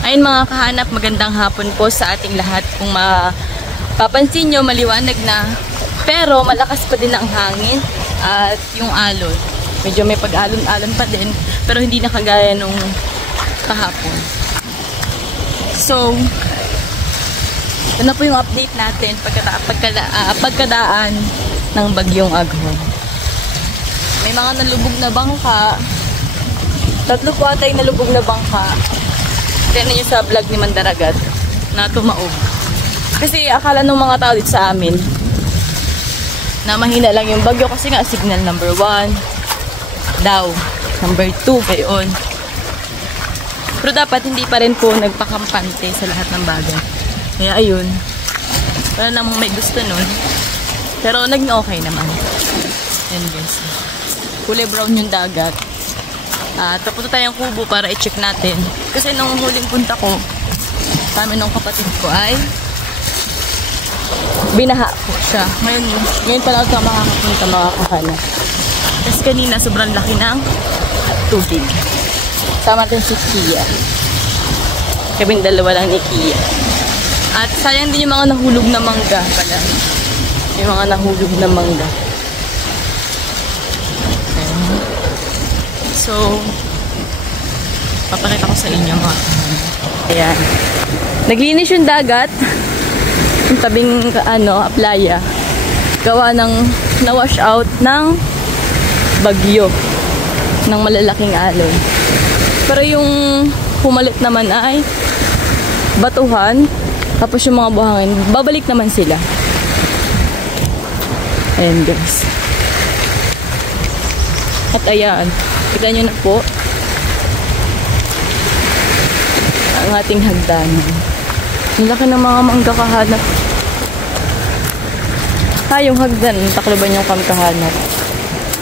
Ayun mga kahanap, magandang hapon po sa ating lahat. Kung mapapansin nyo, maliwanag na. Pero malakas pa din ang hangin at yung alon. Medyo may pag-alon-alon pa din, pero hindi na kagaya nung kahapon. So, ito na po yung update natin pagkadaan ng bagyong Aghon. May mga nalubog na bangka. 3 po ata yung nalubog na bangka. Tignan nyo sa vlog ni Mandaragat na tumaob. Kasi akala ng mga tao dito sa amin na mahina lang yung bagyo kasi nga signal number 1 daw, number 2 gayon. Pero dapat hindi pa rin po nagpakampante sa lahat ng bagay. Kaya ayun, wala namang may gusto nun. Pero naging okay naman. Ayan guys, kulay brown yung dagat. Tapunta tayong Kubo para i-check natin. Kasi nung huling punta ko, kami nung kapatid ko ay binaha po siya. Ngayon pala ito makakapunta mga kahanap. Kasi kanina sobrang laki ng tubig. Sama natin si Kia. Kaming dalawa lang ni Kia. At sayang din yung mga nahulog na mangga pala. Yung mga nahulog na mangga. So, papakita ko sa inyo mga kahanap. Ayan. Naglinis yung dagat. Yung tabing playa. Gawa ng na-wash out ng bagyo. Ng malalaking alon. Pero yung pumalit naman ay batuhan. Tapos yung mga buhangin, babalik naman sila. Ayan guys. At ayan, kita nyo na po ang ating hagdanan. Ang laki ng mga mangga kahanap. Yung hagdan, takloban yung kahanap.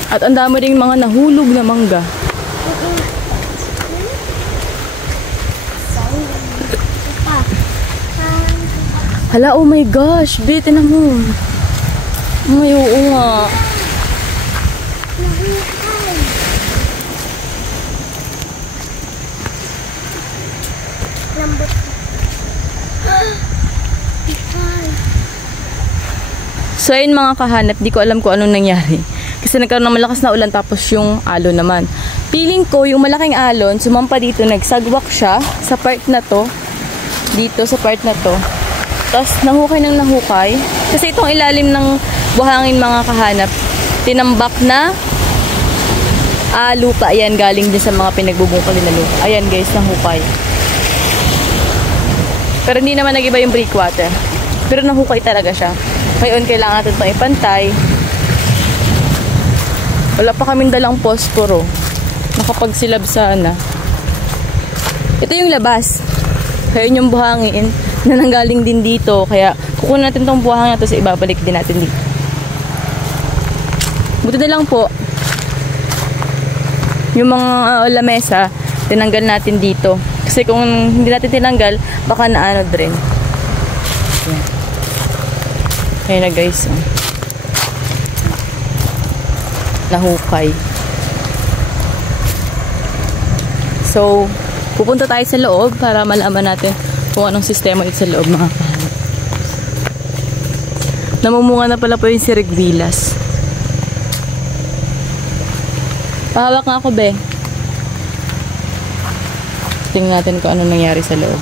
At ang dami rin mga nahulog na mangga. Hala, oh my gosh, bitin na mo. Ay, oo nga. So ayun mga kahanap, di ko alam kung anong nangyari. Kasi nagkaroon ng malakas na ulan tapos yung alon naman. Feeling ko yung malaking alon, sumampa dito, nagsagwak siya sa part na to. Dito sa part na to. Tapos nahukay ng nahukay. Kasi itong ilalim ng buhangin mga kahanap, tinambak na lupa. Ayan, galing din sa mga pinagbubungkal na lupa. Ayan guys, nahukay. Pero hindi naman nag-iba yung breakwater. Pero nahukay talaga siya. Ngayon, kailangan natin itong ipantay. Wala pa kaming dalang posporo. Nakapagsilab sana. Ito yung labas. Kaya yung buhangin na nanggaling din dito. Kaya kukunin natin itong buhangin na ito sa ibabalik din natin dito. Buti na lang po. Yung mga lamesa, tinanggal natin dito. Kasi kung hindi natin tinanggal, baka naano rin. Ayan. Ayan na guys. Nahukay. So, pupunta tayo sa loob para malaman natin kung anong sistema ito sa loob mga kahanap. Namumunga na pala po yung sirigbilas. Pahawak nga ako, be. Tingnan natin kung anong nangyari sa loob.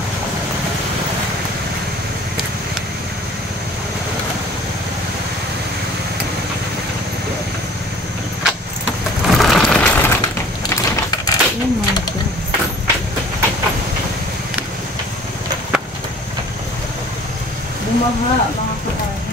Oh my God. Bumaha, mga kahanap.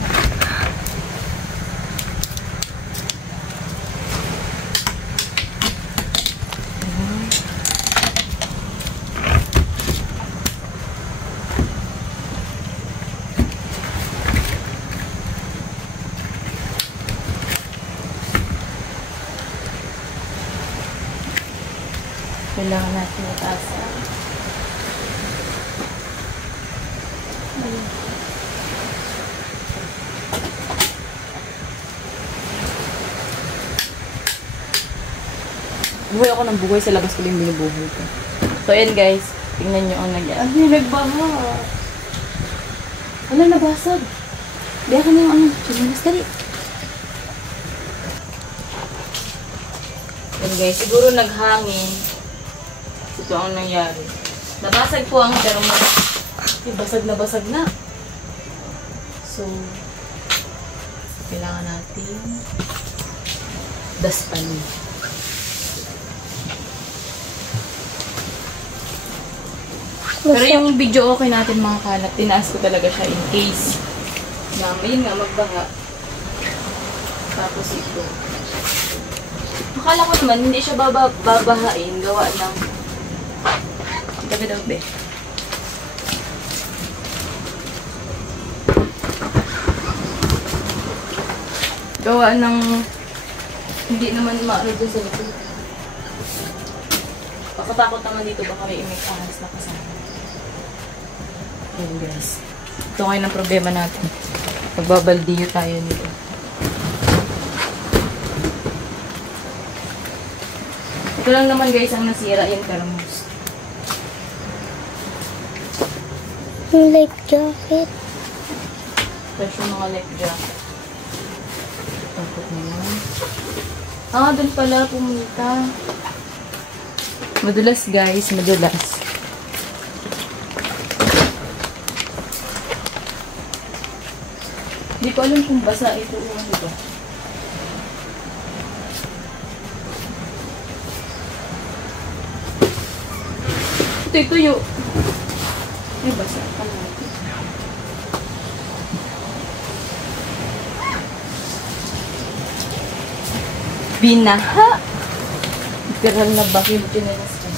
Kailangan natin itaas. Buhay ako ng buhay, sa labas ko lang binubuhay ko. So, ayan guys. Tingnan nyo ang nangyari. Ay, nagbaha. Wala, nabasag. Biya ka na yung ano. Sumulas ka rin. Yan guys, siguro naghangin. Ito ang nangyari. Nabasag po ang thermos. Basag na. So, kailangan natin daspan. Pero yung video okay natin mga kalat, tinaas ko talaga siya in case na may nga magbaha. Tapos ito. Akala ko naman hindi siya babahain, gawa ng tabi daw be. Gawa ng hindi naman maano dun sa likod. Pakatakot naman dito baka may ahas na kasama. Ayan guys. Ito ngayon ang problema natin. Magbabaldiyo tayo nito. Ito lang naman guys ang nasira yung thermos. Yung life jacket. Tapos yung mga life jacket. Takot naman. Ah, doon pala pumunta. Madulas guys, madulas. Hindi ko alam kung basa ito o ano ito. Ito tuyo. Ay, basa pala ito. Binaha. Literal na bakit pinalas ko.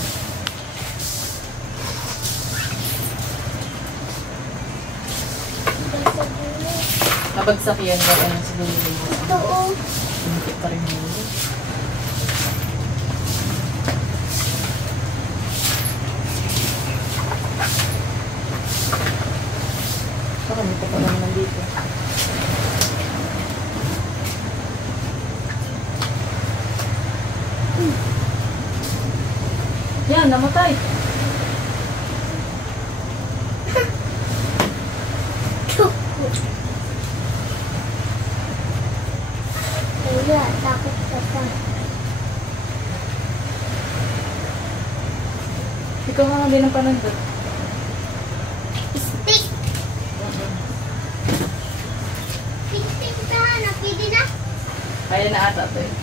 Nabagsak yan. Gaya ng siguro yung Ito o. Hindi pa rin mo. Baka nito pa naman dito. Yan, namatay. Kaya, takot ka pa. Ikaw nga din ang panandot. Stick! Stick na, napili na. Kaya na ata ito eh.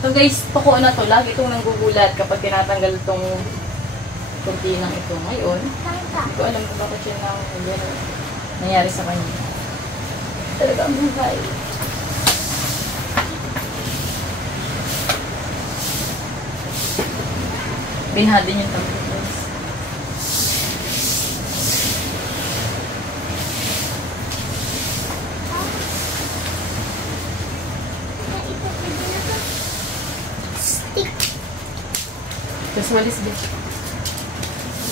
So guys, toko na to. Lagi itong nanggugulat kapag tinatanggal itong kurtinang ito. Ngayon, hindi ko alam kung bakit siya nangyari sa kanya. Talaga ang buhay. Binhadin yung tampo guys. Stick! Tapos walis din.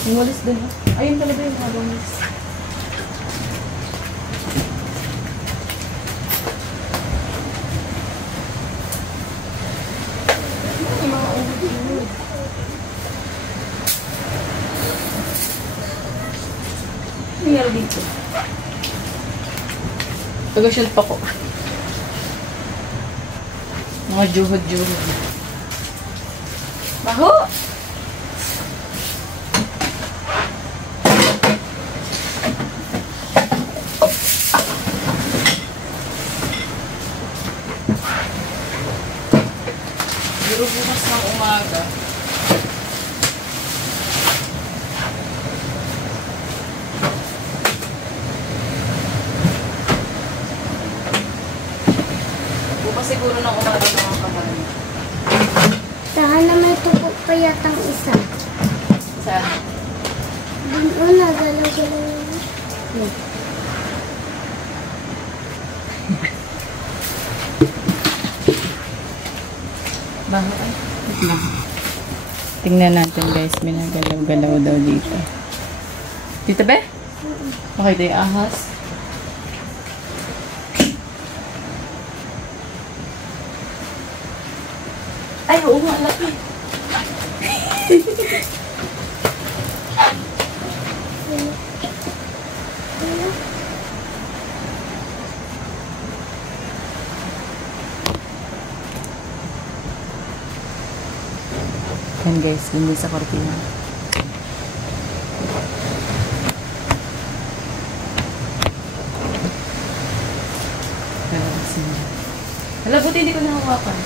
Yung walis din. Ayun talaga yung habang walis. Yung mga ulit. Nangyari dito. Taga-shield pa ko. Mga juhod-juhod. Baho! Siguro bukas ng umaga. Bukas siguro ng umaga mga kamay. Saan na may tuko pa yatang isa. Saan? Doon o, nagalaw-galaw yun. Baho ay. Tingnan natin guys, may nagalaw-galaw daw dito. Dito ba? Okay, ito yung ahas. Ay, oo nga, laki. Yan guys, hindi sa kortina. Hala, buti hindi ko nahawakan.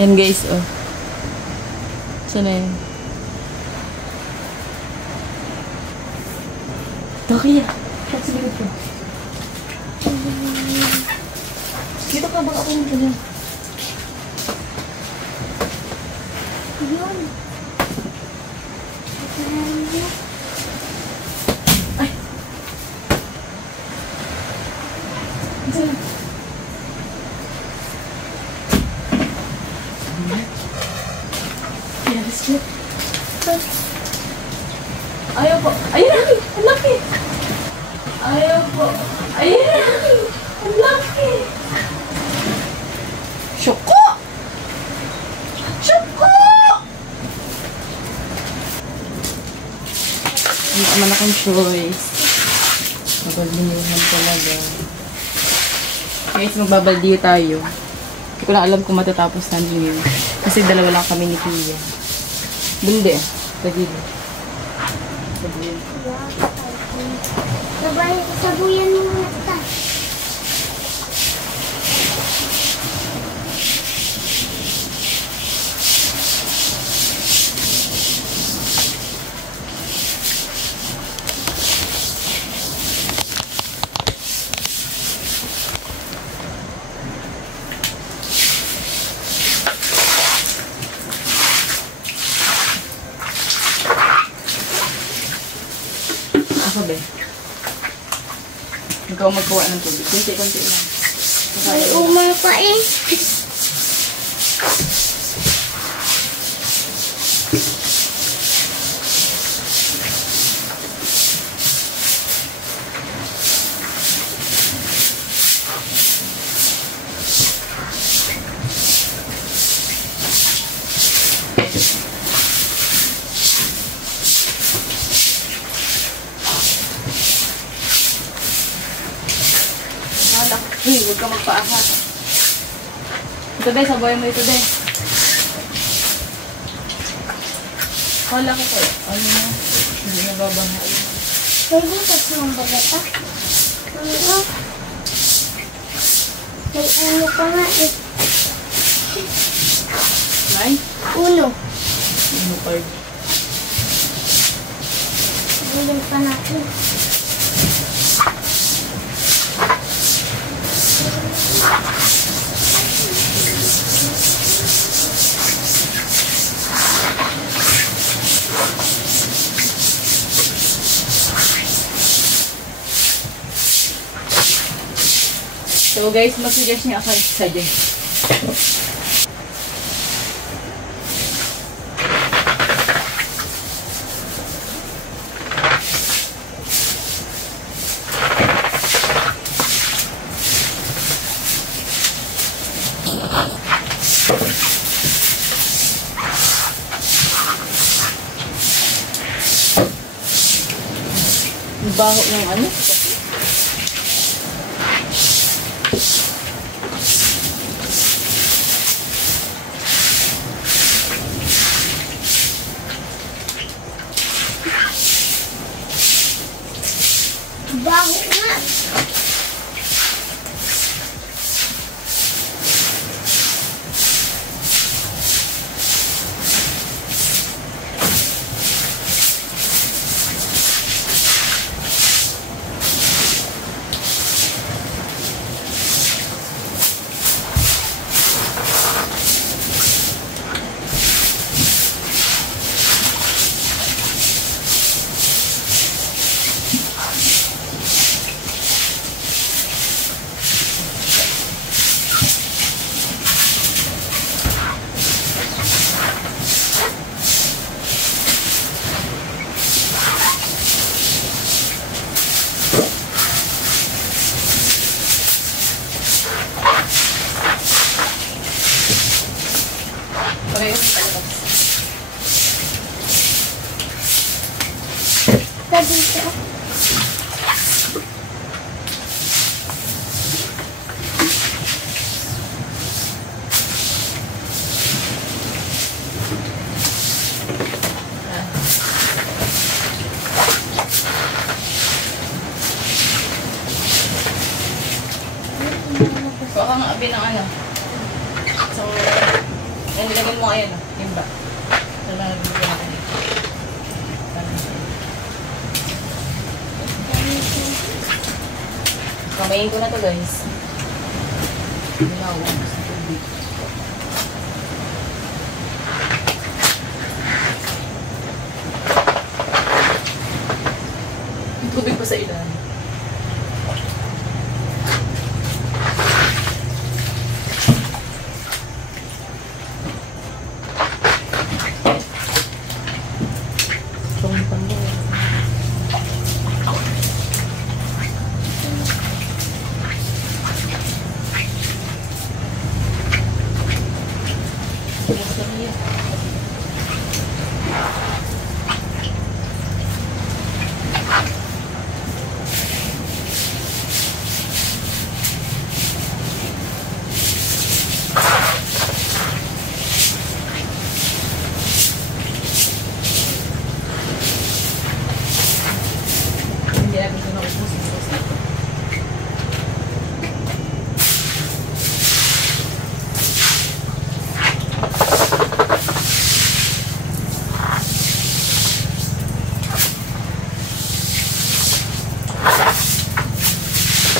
Yan guys, oh. Saan na yan? Tokia! Ba't sigurad ko? Dito ka, baka ako nito niya. Yun. Ay! Saan? Ayaw po. Ayun na! Ang laki! Ayaw po. Ayun na! Ang laki! Syoko! Syoko! Hindi naman akong choice. Mabalinihan talaga. Guys, magbabaldiyo tayo. Hindi ko na alam kung matatapos namin yun. Kasi dalawa lang kami ni Pia. Bundi. Tagili. Sabuyan. Sabuyan mo na ito. Ako ba? Ikaw magkuha ng tubig. Kunti-kunti lang. May umay pa eh. Hey, huwag ka magpaahat. Ito be, sabayan mo ito be. Kala ko kayo. Ano na? Hindi na babahay. Pwede kasi yung bagata. Ano? May uno pa nga eh. May? Uno. Ano card? Bilhin pa natin. So guys, mag-suggest niya ako suggest. Ang baho ng ano? Bago nga. Parehas palabas. Sa dito. Kuha ka nga abi ng ano. So, nilagyan mo ayan, timba. So, nalagyan natin. Kamayin ko na to guys. Ginawa ko sa tubig. Yung tubig pa sa ilalim.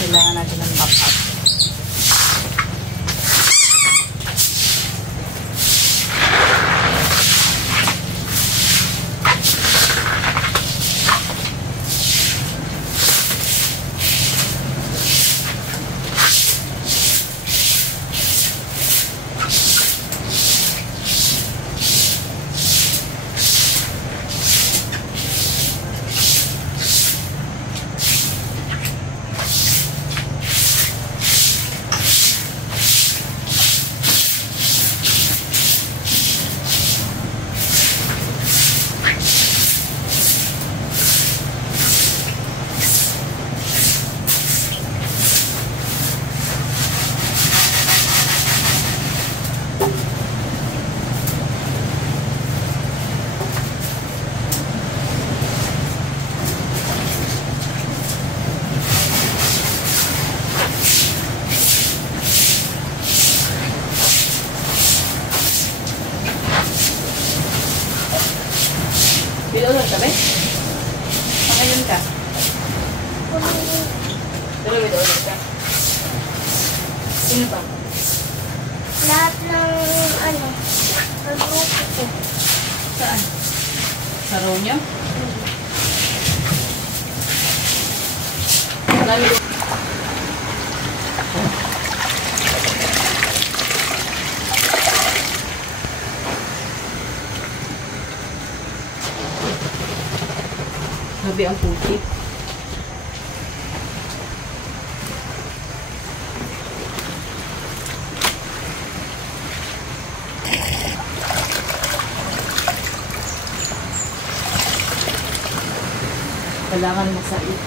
Kailangan natin ng top-up. Bilolon ka ba? Pangayon ka? Dalawa bilolon ka? Sino ba? Lahat ng pag-upo ko. Saan? Sa row nyo? Marami ko. Gabi ang puti. Kailangan masait.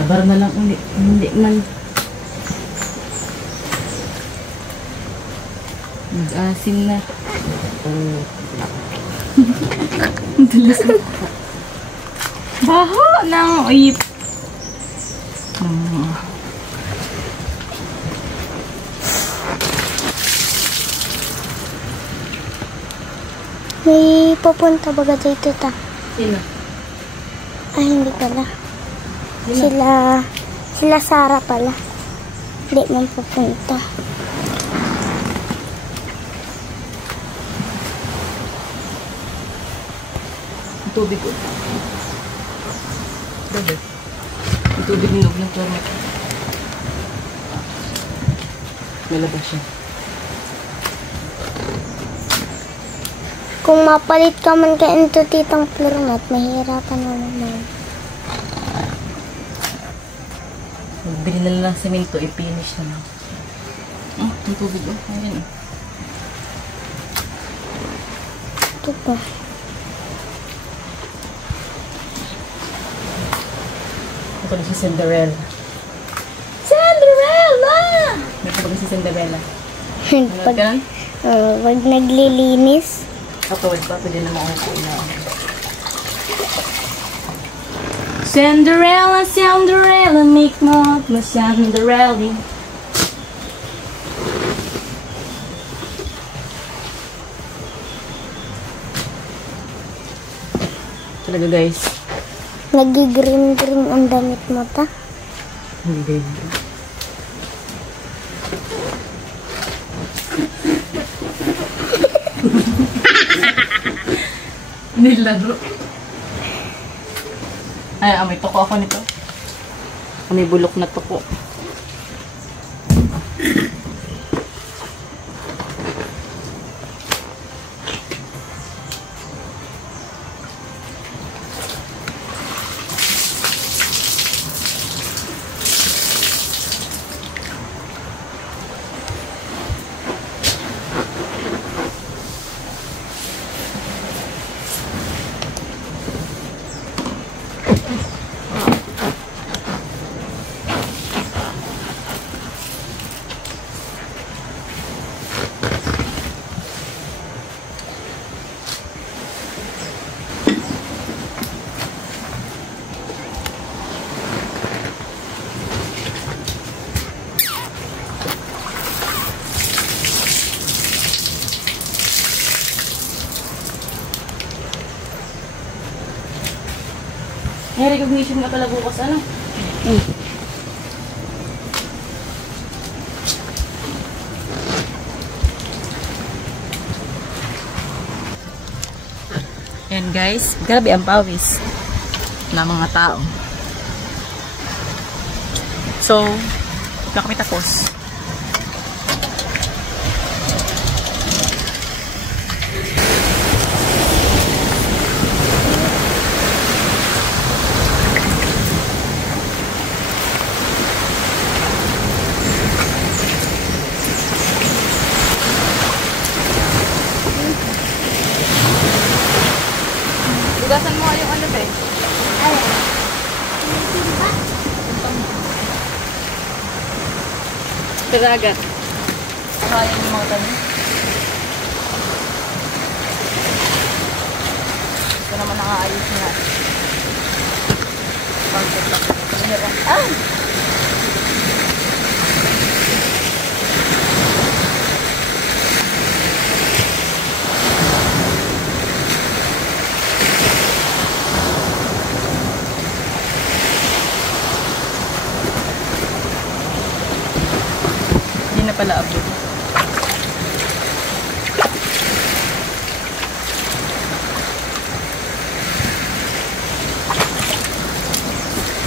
Labar na lang ulit. Hindi man. Mag-asim na. Baho ng ip. May pupunta baga dito ta. Sino? Ay, hindi pala. Sino? Sila Sarah pala. Hindi man pupunta. Tubig ko. Dabi. Yung tubig ninog ng thermic. Malabas siya. Kung mapalit ka man ka into titang Flornat, mahirapan na naman. Bili na lang semento, i-finish na lang. Yung tubig oh. Ayan oh. Ito po. Ito na si Cinderella. Cinderella! Nagpapag si Cinderella. Nanood Pag, ka lang? pag naglilinis, Ako, pa pwede na makaupo na. Cinderella, Cinderella, make mo Cinderella. Talaga guys. nagi-green-green ang damit mo ta. Hindi. Nilaro. Ay, may toko ako nito. May bulok na toko. May recognition nga pala bukas, ano? Yan guys, grabe ang pawis ng mga tao. So, na kami tapos. Bugasan mo yung ano, be? Karagat. Kaya yung mga tanim. Ito naman nakaayos nga. Ah! Hindi na pala upload.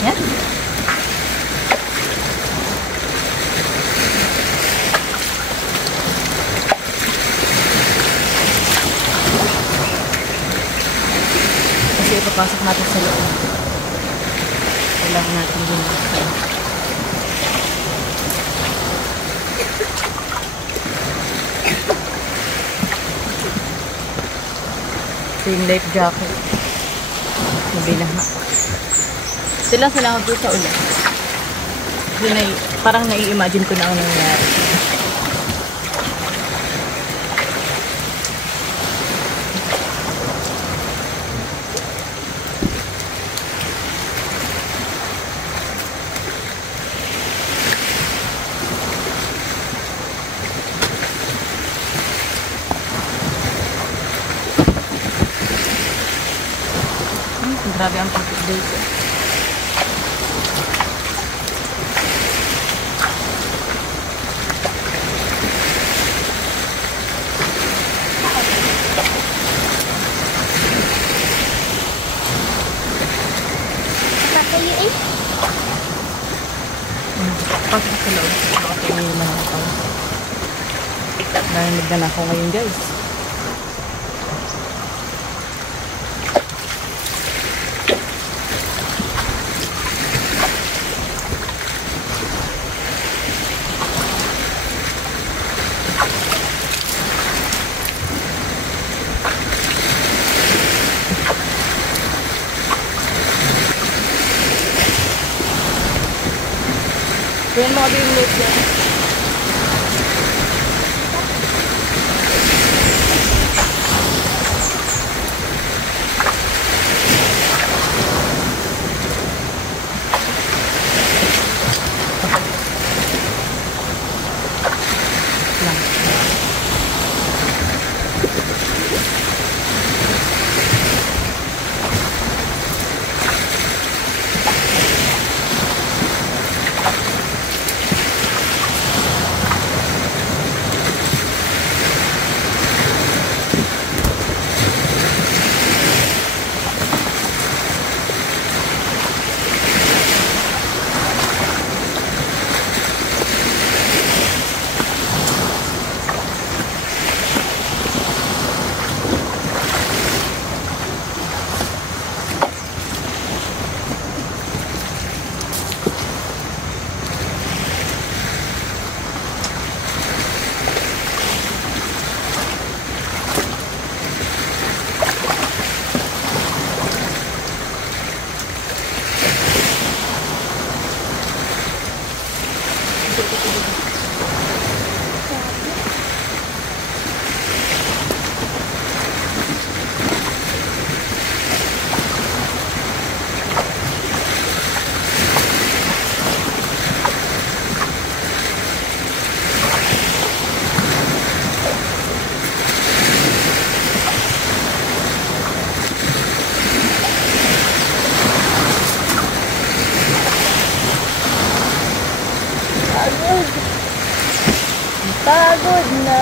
Yan. Kasi ipapasok natin sa loob. Kailangan natin din. Ito yung life jacket. Mabinaha. Sila ako doon sa ulan. Parang nai-imagine ko na ang nangyari. Grabe ang pag-update ko. Kapatid layo eh. Pasok sa loob. Okay, ngayon lang ako. Narinig na ako ngayon, guys. Gawin mo kami yung late yan. Pagod na.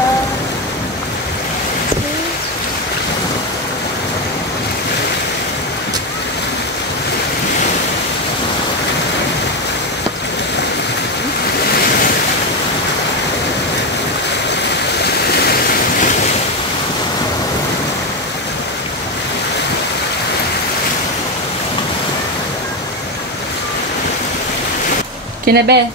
Kinabe.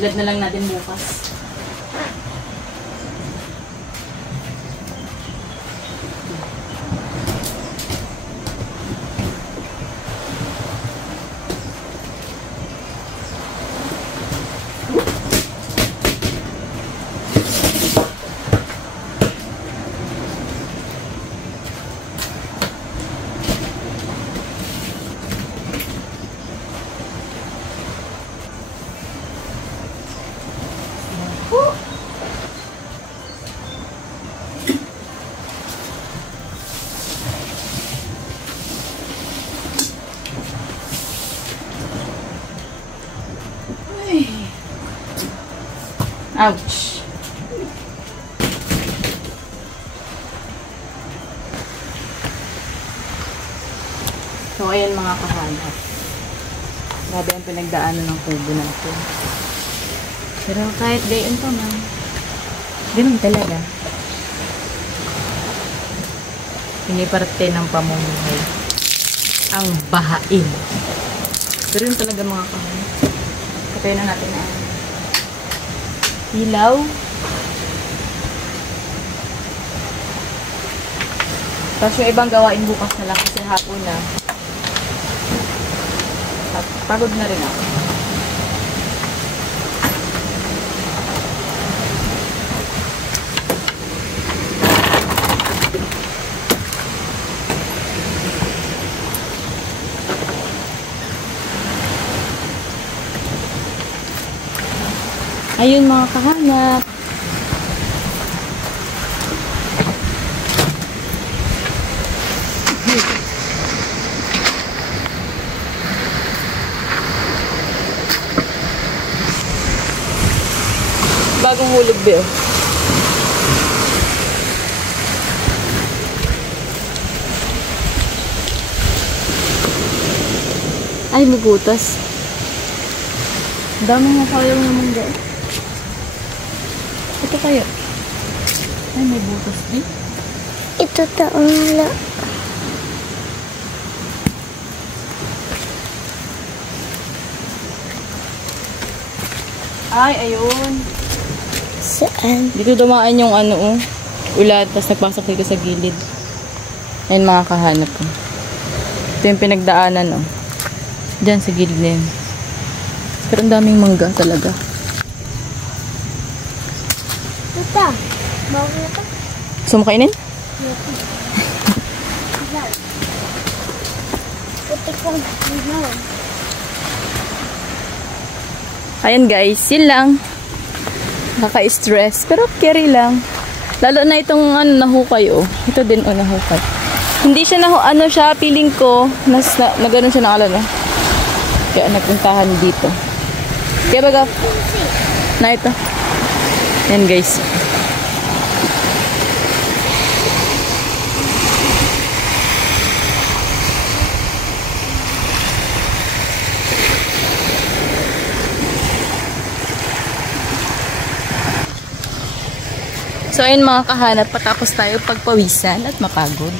Bilad na lang natin bukas. Ouch! So, ayan mga kahanap. Grabe ang pinagdaanan ng kubo natin. Pero kahit gayon pa man, ganun talaga. Hindi parte ng pamumuhay. Ang bahain. Pero yun talaga mga kahanap. Katayin na natin na ilaw. Tapos yung ibang gawain bukas na lang kasi hapon na. At pagod na rin ako. Ayun mga kahanap. bagong hulog, be. Oh. Ay, may butas. Ang dami nga kaya ng mangga. Ito kaya. Ay, may butas din. Ito taong la. Ay, ayun. Saan? Dito dumaan yung ano, ulat, tapos nagpasok dito sa gilid. Ayun, makakahanap ko. Ito yung pinagdaanan, oh. Diyan sa gilid na yun. Pero ang daming mangga talaga. Tita, bawal na ito? Gusto mo kainin? Puti kong hinaw. Ayan guys, yun lang. Nakaka-stress. Pero carry lang. Lalo na itong ano, nahukay, oh. Ito din, oh, nahukay. Hindi siya ano siya, feeling ko, na gano'n siya ng alala. Kaya nagpuntahan dito. Kaya baga, na ito. Yan guys. So ayun mga kahanap, patapos tayo pagpawisan at mapagod.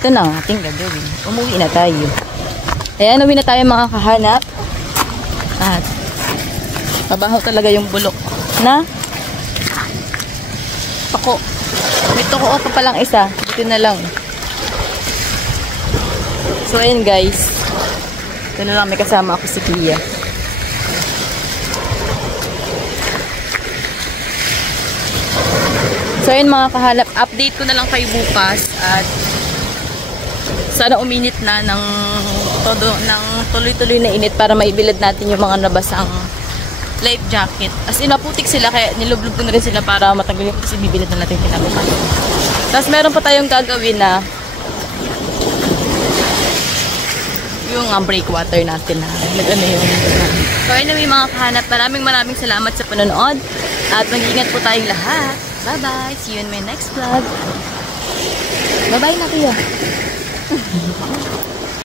Ito na ang ating gagawin. Umuwi na tayo. Ayan, uwi na tayo mga kahanap. At mabaho talaga yung bulok na toko. May toko pa palang isa. Buti na lang. So ayun guys. Ito na lang, may kasama ako si Clea. So ayun mga kahanap, update ko na lang kayo bukas at sana uminit na ng tuloy-tuloy na init para maibilad natin yung mga nabasang life jacket. As in, maputik sila kaya nilublog ko na rin sila para matagal yung kasi bibilad na natin kinabukan. Tapos meron pa tayong gagawin na yung breakwater natin na ano yung so anyway mga kahanap, maraming salamat sa panonood at mag-ingat po tayong lahat. Bye bye, see you in my next vlog. Bye bye na kuya.